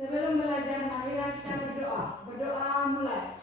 Sebelum belajar, marilah kita berdoa. Berdoa mulai.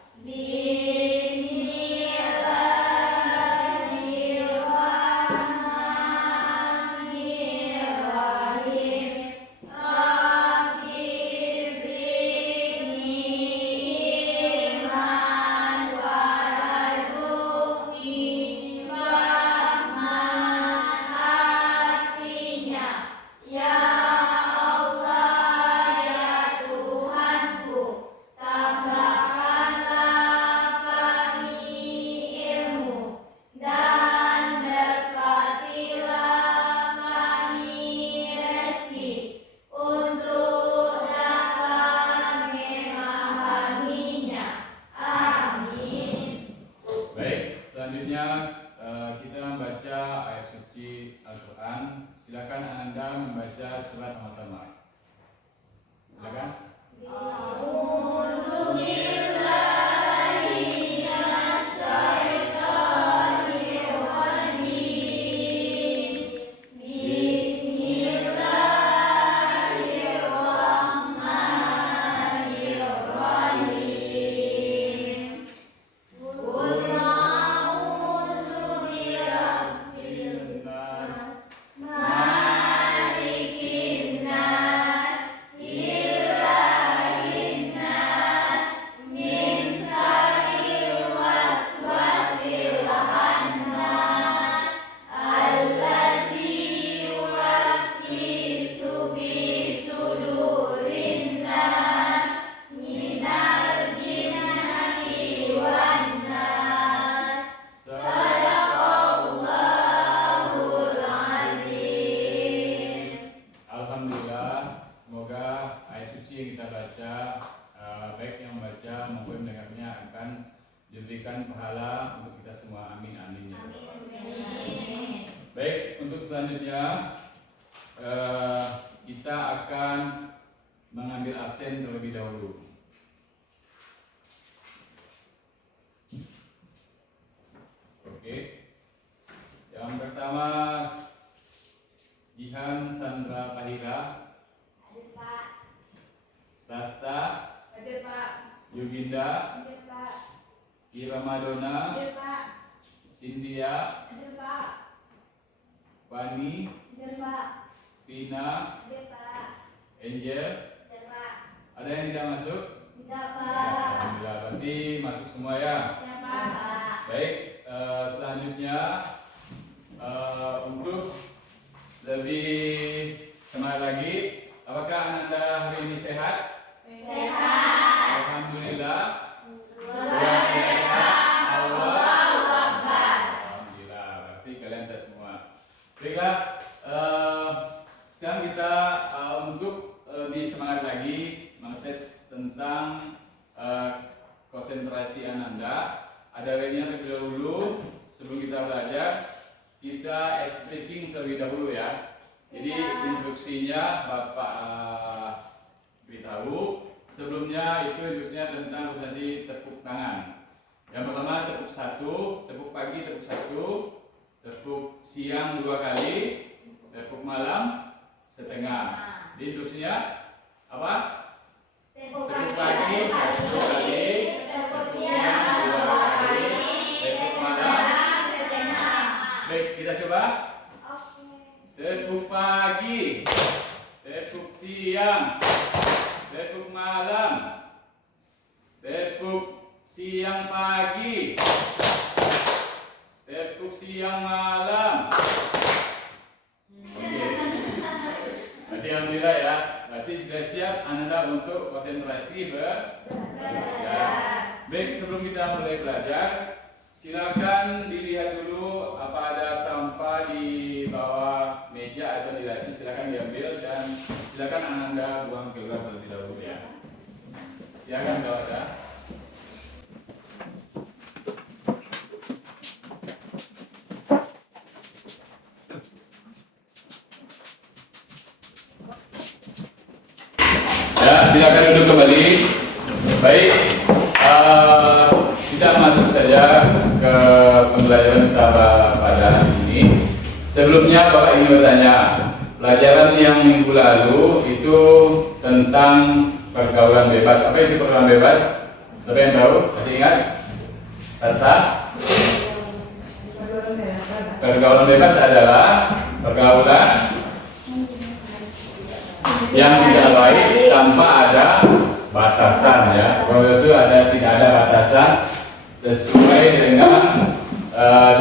Selanjutnya kita membaca ayat suci Al-Quran. Silakan Ananda membaca surat sama-sama. Silakan. Alhamdulillah, semoga ayat suci yang kita baca, baik yang membaca maupun mendengarnya akan diberikan pahala untuk kita semua. Amin, amin. Baik, untuk selanjutnya kita akan mengambil absen terlebih dahulu. Oke, yang pertama Jihan Sandra Pahira. Hadir Pak. Sasta. Hadir Pak. Yuginda. Hadir Pak. Iramadona. Hadir Pak. Cynthia. Hadir Pak. Wani. Hadir Pak. Tina. Hadir Pak. Angel. Hadir Pak. Ada yang tidak masuk? Tidak Ya, Pak. Alhamdulillah, berarti masuk semua ya. Ya Pak. Baik, selanjutnya untuk lebih semangat lagi, apakah Ananda hari ini sehat? Sehat. Alhamdulillah. Luar biasa. Allahu Akbar. Alhamdulillah, berarti kalian sehat semua. Baiklah, sekarang kita untuk lebih semangat lagi mengetes tentang konsentrasi Ananda. Ada baiknya terlebih dahulu sebelum kita belajar, kita briefing terlebih dahulu ya. Jadi instruksinya Bapak beritahu. Sebelumnya itu instruksinya tentang konsentrasi tepuk tangan. Yang pertama tepuk satu, tepuk pagi tepuk satu, tepuk siang 2 kali, tepuk malam setengah. Jadi instruksinya apa? Tepuk Tepuk pagi pagi 1 kali, tepuk siang 2 kali, tepuk malam. setengah. Baik, kita coba. Oke. Tepuk pagi, tepuk siang, tepuk malam, tepuk siang pagi, tepuk siang malam. Oke. Berarti alhamdulillah ya. Berarti sudah siap Anda untuk konsentrasi belajar. Baik, sebelum kita mulai belajar, silakan dilihat dulu apa ada sampah di bawah meja atau di laci, silakan diambil dan silakan Anda buang keluar terlebih dahulu ya. Silakan kalau ada. Ya, silakan duduk kembali. Baik, kita masuk saja ke pembelajaran kita pada hari ini. Sebelumnya Bapak ingin bertanya, pelajaran yang minggu lalu itu tentang pergaulan bebas. Apa itu pergaulan bebas? Siapa yang tahu? Masih ingat? Sasta? Pergaulan bebas adalah pergaulan yang tidak baik tanpa ada batasan ya. Kalau itu tidak ada batasan sesuai dengan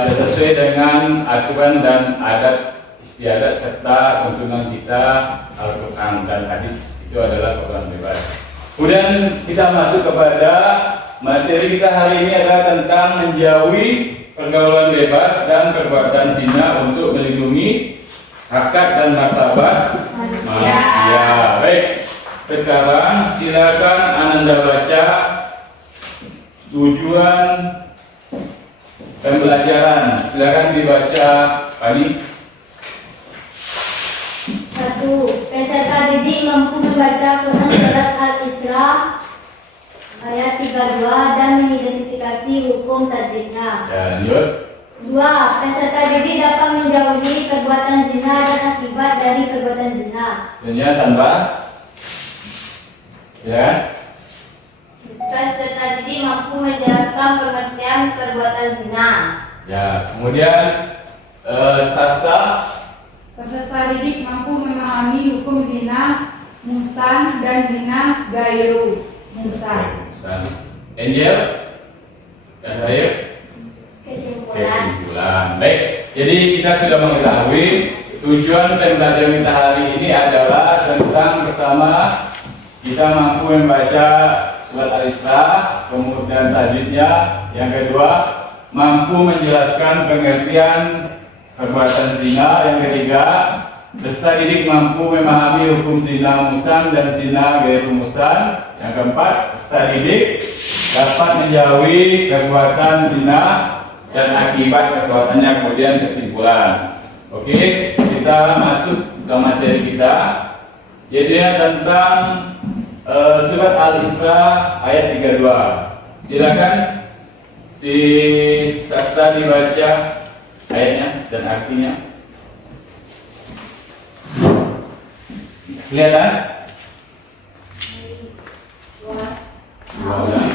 tidak sesuai dengan aturan dan adat istiadat serta tuntunan kita Al-Quran dan hadis. Itu adalah pergaulan bebas. Kemudian kita masuk kepada materi kita hari ini adalah tentang menjauhi pergaulan bebas dan perbuatan zina untuk melindungi harkat dan martabat manusia. Baik, sekarang silakan Ananda baca tujuan pembelajaran. Silakan dibaca, Pani. 1. Peserta didik mampu membaca Quran surat Al-Isra ayat 32 dan mengidentifikasi hukum tajwidnya. Ya, lanjut. 2. Peserta didik dapat menjauhi perbuatan zina dan akibat dari perbuatan zina. Sebenarnya Sandra. Ya. Peserta didik mampu menjelaskan pengertian perbuatan zina. Ya, kemudian Sasta. Peserta didik mampu memahami hukum zina, musan, dan zina gairu musan. Angel. Dan terakhir kesimpulan. Baik, jadi kita sudah mengetahui tujuan pembelajaran kita hari ini adalah tentang pertama kita mampu membaca surat Al-Isra, kemudian tajwidnya. Yang kedua, mampu menjelaskan pengertian perbuatan zina. Yang ketiga, peserta didik mampu memahami hukum zina musan dan zina gairu musan. Yang keempat, peserta didik dapat menjauhi perbuatan zina dan akibat perbuatannya. Kemudian kesimpulan. Oke, kita masuk ke materi kita, yaitu tentang surat Al-Isra ayat 32. Silakan si Sasta dibaca ayatnya dan artinya. Kelihatan? Dua ulang.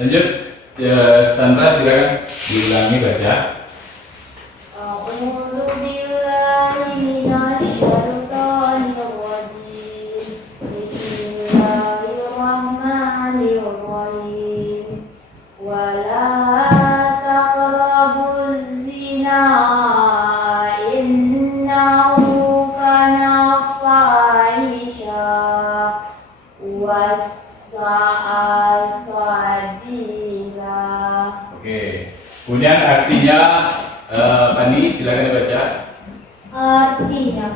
Lanjut, ya, Sandra silakan diulangi baca. Kemudian artinya, Pani silakan dibaca. Artinya,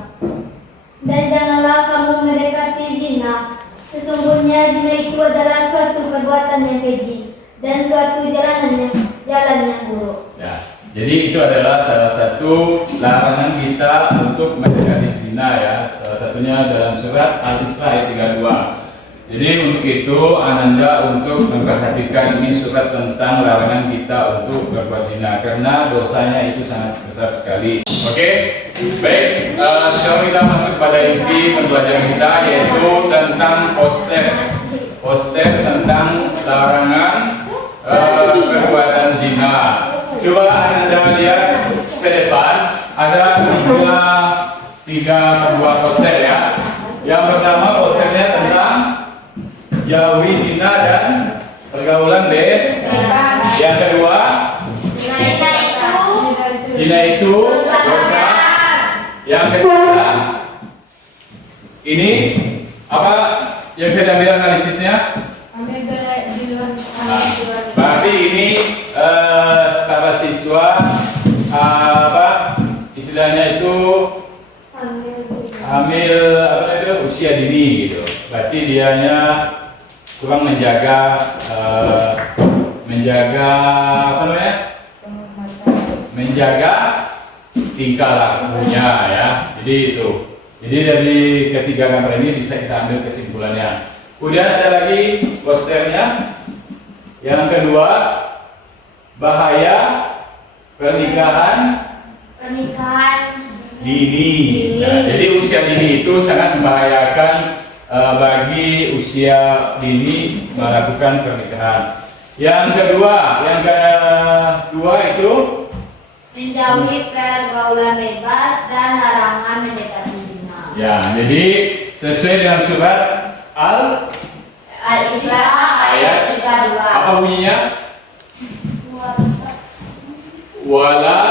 dan janganlah kamu mendekati zina. Sesungguhnya zina itu adalah suatu perbuatan yang keji dan suatu jalan yang buruk. Ya, jadi itu adalah salah satu larangan kita untuk mendekati zina ya. Salah satunya dalam surat Al-Isra ayat 32. Jadi untuk itu Ananda untuk memperhatikan ini surat tentang larangan kita untuk berbuat zina karena dosanya itu sangat besar sekali. Oke, baik. Sekarang kita masuk pada inti pembelajaran kita yaitu tentang poster tentang larangan perbuatan zina. Coba Ananda lihat ke depan ada tiga buah poster ya. Yang pertama posternya tentang jauhi zina dan pergaulan bebas. Yang kedua, zina itu dosa. Yang ketiga, ini apa yang saya ambil analisisnya? Berarti ini para siswa dianya kurang menjaga apa namanya? Menjaga tingkah lakunya ya. Jadi itu. Jadi dari ketiga gambar ini bisa kita ambil kesimpulannya. Kemudian ada lagi posternya. Yang kedua, bahaya pernikahan dini. Nah, jadi usia dini itu sangat membahayakan bagi usia dini melakukan pernikahan. Yang kedua itu menjauhi pergaulan bebas dan larangan mendekati zina. Ya, jadi sesuai dengan surat Al-Isra ayat 32. Apa bunyinya? Wala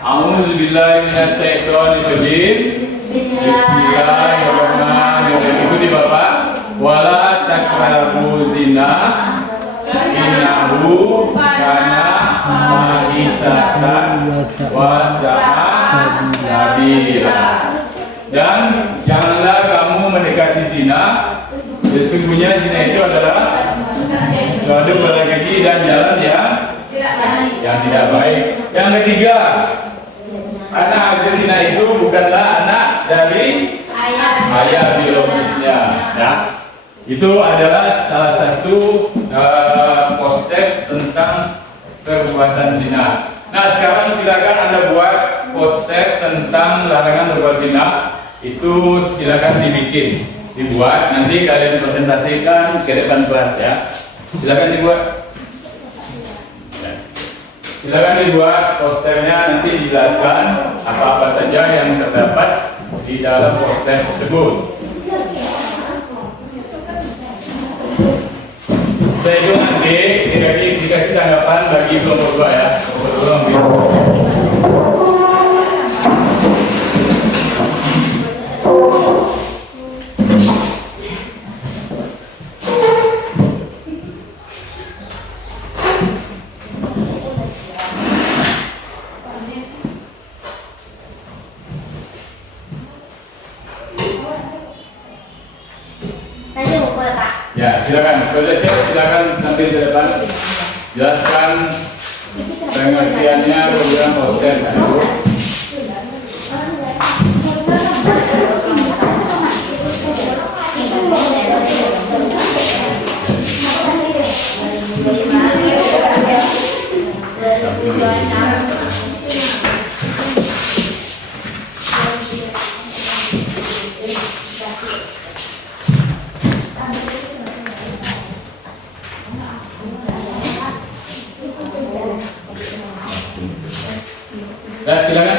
A'udzubillahi minasyaitonir rajim. Bismillahirrahmanirrahim. Ikuti Bapak. Wala taqrabu zina innahu kana fahisatan wa sa'a sabila. Dan janganlah kamu mendekati zina. Sesungguhnya zina itu adalah suatu perkara dan jalan yang tidak baik. Yang ketiga, anak hasil zina itu bukanlah anak dari ayah biologisnya. Ya. Itu adalah salah satu poster tentang perbuatan zina. Nah, sekarang silakan Anda buat poster tentang larangan berbuat zina. Itu silakan dibuat. Nanti kalian presentasikan ke depan kelas ya. Silakan dibuat. Silakan dibuat posternya, nanti dijelaskan apa-apa saja yang terdapat di dalam poster tersebut. Setelah itu nanti dikasih tanggapan bagi kelompok 2 ya. Ya, silakan. Kalau siap, silakan tampil ke depan. Jelaskan pengertiannya program poster tersebut. Ya, silakan.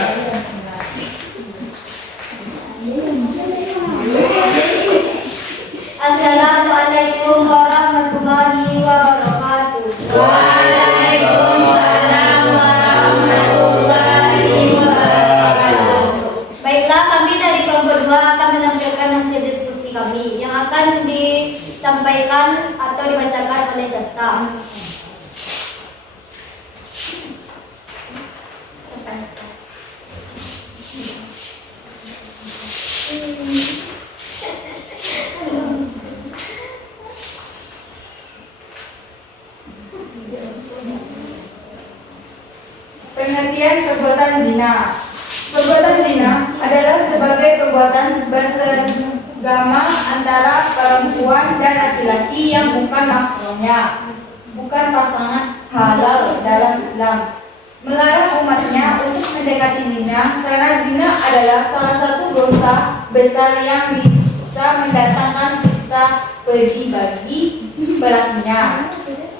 Assalamualaikum warahmatullahi wabarakatuh. Waalaikumsalam warahmatullahi wabarakatuh. Baiklah, kami dari kelompok 2 akan menampilkan hasil diskusi kami yang akan disampaikan atau dibacakan oleh Sasta. Pengertian perbuatan zina. Perbuatan zina adalah sebagai perbuatan bersegama antara perempuan dan laki-laki yang bukan mahramnya, bukan pasangan halal dalam Islam. Melarang umatnya untuk mendekati zina karena zina adalah salah satu dosa besar yang bisa mendatangkan siksa pedih bagi pelakunya.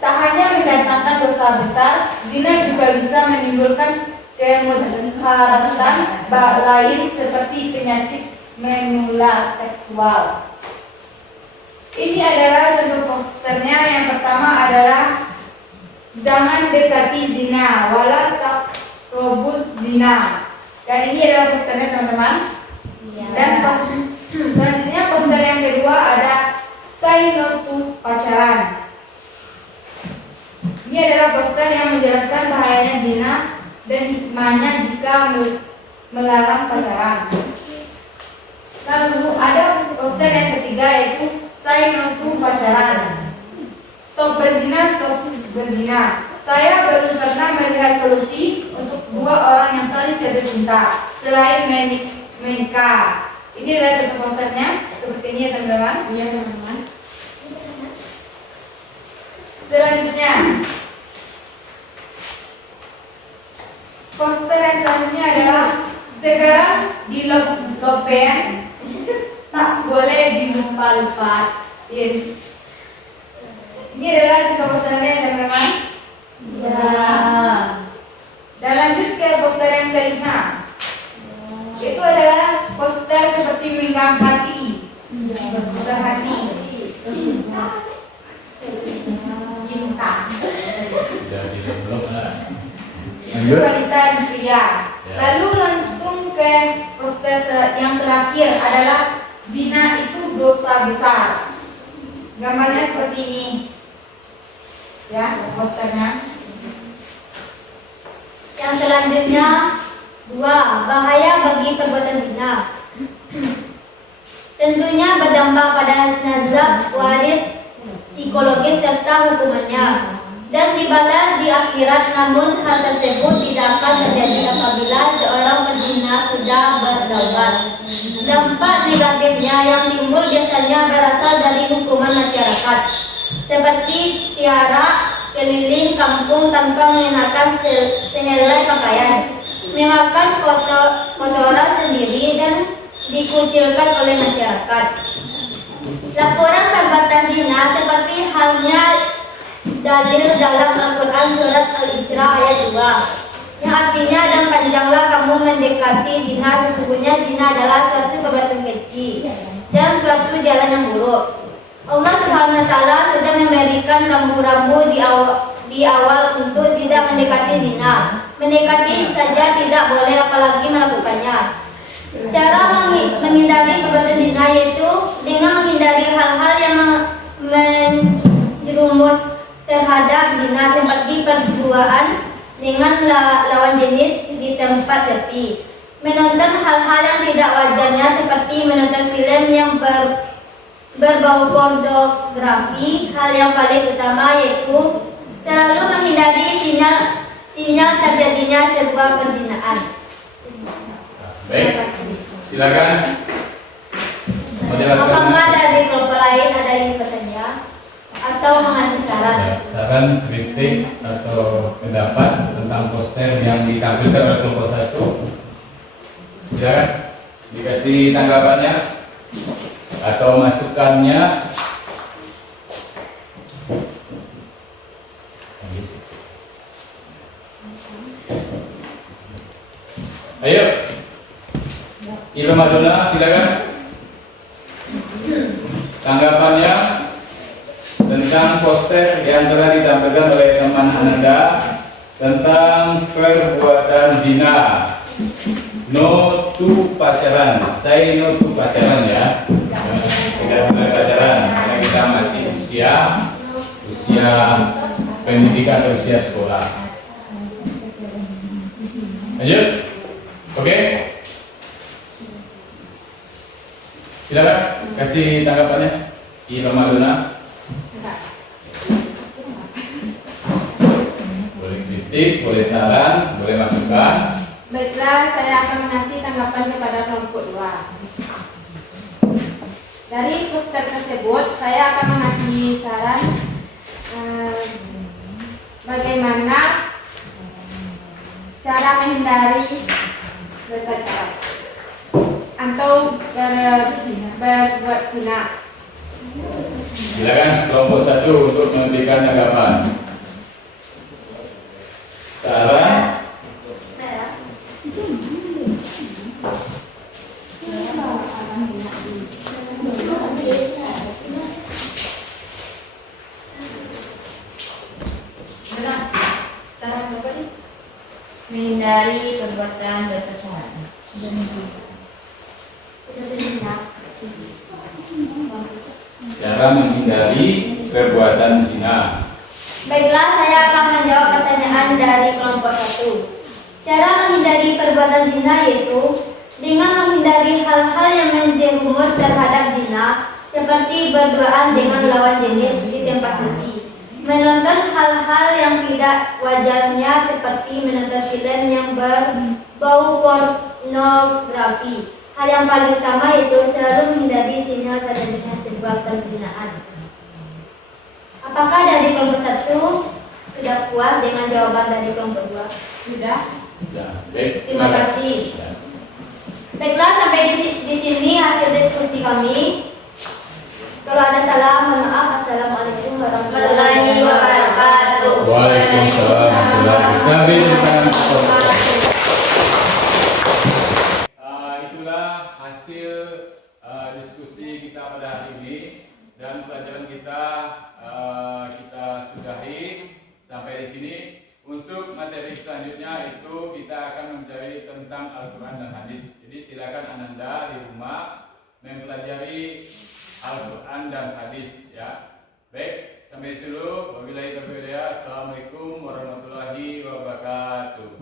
Tak hanya mendatangkan dosa besar, zina juga bisa menimbulkan kemudaratan lain seperti penyakit menular seksual. Ini adalah contoh posternya. Yang pertama adalah jangan dekati zina, wala taqrabuz zina. Dan ini adalah posternya teman-teman. Dan selanjutnya poster yang kedua ada say no to pacaran. Ini adalah poster yang menjelaskan bahayanya zina dan hikmahnya jika melarang pacaran. Lalu ada poster yang ketiga yaitu Say No to Pacaran. Stop berzina, stop berzina. Saya belum pernah melihat solusi untuk dua orang yang saling jatuh cinta selain menikah. Ini adalah contoh posternya seperti ini ya teman-teman. Iya teman-teman. Selanjutnya, poster yang selanjutnya adalah sekarang di lopen tak boleh dilupa-lupa. Ini adalah contoh posternya teman-teman. Ya. Dan lanjut ke poster yang kelima. Itu adalah poster seperti menggenggam hati. Poster hati. Cinta. Jadi belum lah. Itu Lanjut. wanita dan pria. Ya. Lalu langsung ke poster yang terakhir adalah zina itu dosa besar. Gambarnya seperti ini. Ya, posternya. Yang selanjutnya 2. Bahaya bagi perbuatan zina. Tentunya berdampak pada nazar waris psikologis serta hukumannya dan dibalas di akhirat, namun hal tersebut tidak akan terjadi apabila seorang pezina sudah bertaubat. Dampak negatifnya yang timbul biasanya berasal dari hukuman masyarakat seperti tiara keliling kampung tanpa mengenakan sehelai pakaian, memakan kotoran sendiri dan dikucilkan oleh masyarakat. Laporan perbuatan zina seperti halnya dalil dalam Al-Quran surat Al-Isra ayat 2 yang artinya, dan panjanglah kamu mendekati zina, sesungguhnya zina adalah suatu perbuatan keji dan suatu jalan yang buruk. Allah Subhanahu wa Ta'ala sudah memberikan rambu-rambu di awal untuk tidak mendekati zina. Mendekati saja tidak boleh, apalagi melakukannya. Cara menghindari perbuatan zina yaitu dengan menghindari hal-hal yang menjerumus terhadap zina seperti perduaan dengan lawan jenis di tempat sepi, menonton hal-hal yang tidak wajarnya seperti menonton film yang berbau pornografi. Hal yang paling utama yaitu selalu menghindari sinyal terjadinya sebuah perzinaan. Baik, silakan. Apakah dari kelompok lain ada yang bertanya atau mengasih saran? Ya, saran, kritik atau pendapat tentang poster yang ditampilkan oleh kelompok 1. Silakan dikasih tanggapannya atau masukannya. Ayo, Ibu Maduna, silakan. Tanggapannya tentang poster yang telah ditampilkan oleh teman Ananda tentang perbuatan zina. No to pacaran, say no to pacaran ya. Tidak boleh pacaran karena kita masih usia pendidikan atau usia sekolah. Lanjut, oke? Silakan kasih tanggapannya, Ibu Maduna. Boleh kritik, boleh saran, boleh masukan. Baiklah, saya akan mengasih tanggapan kepada kelompok 2. Dari poster tersebut, saya akan mengasih saran bagaimana cara menghindari berpacaran atau berbuat zina. Silakan kelompok 1 untuk memberikan tanggapan. Saran. Menghindari perbuatan berpacaran. Cara menghindari perbuatan zina. Baiklah, saya akan menjawab pertanyaan dari kelompok 1. Cara menghindari perbuatan zina yaitu dengan menghindari hal-hal yang menjerumus terhadap zina, seperti berduaan dengan lawan jenis di tempat sepi, menonton hal-hal yang tidak wajarnya seperti menonton film yang berbau pornografi. Hal yang paling utama itu selalu menghindari sinyal terjadinya sebuah perzinaan. Apakah dari kelompok 1 sudah puas dengan jawaban dari kelompok 2? Sudah. Ya, baik. Terima kasih. Ya. Baiklah, sampai di sini hasil diskusi kami. Kalau ada salah, mohon maaf. Assalamualaikum warahmatullahi wabarakatuh. Waalaikumsalam warahmatullahi wabarakatuh. Itulah hasil diskusi kita pada hari ini, dan pelajaran kita sudahi sampai di sini. Untuk materi selanjutnya itu kita akan mencari tentang Al-Quran dan Hadis. Jadi silakan Ananda di rumah mempelajari Al-Quran dan Hadis, ya. Baik, sampai dulu. Wabillahi taufiq wal hidayah. Assalamualaikum warahmatullahi wabarakatuh.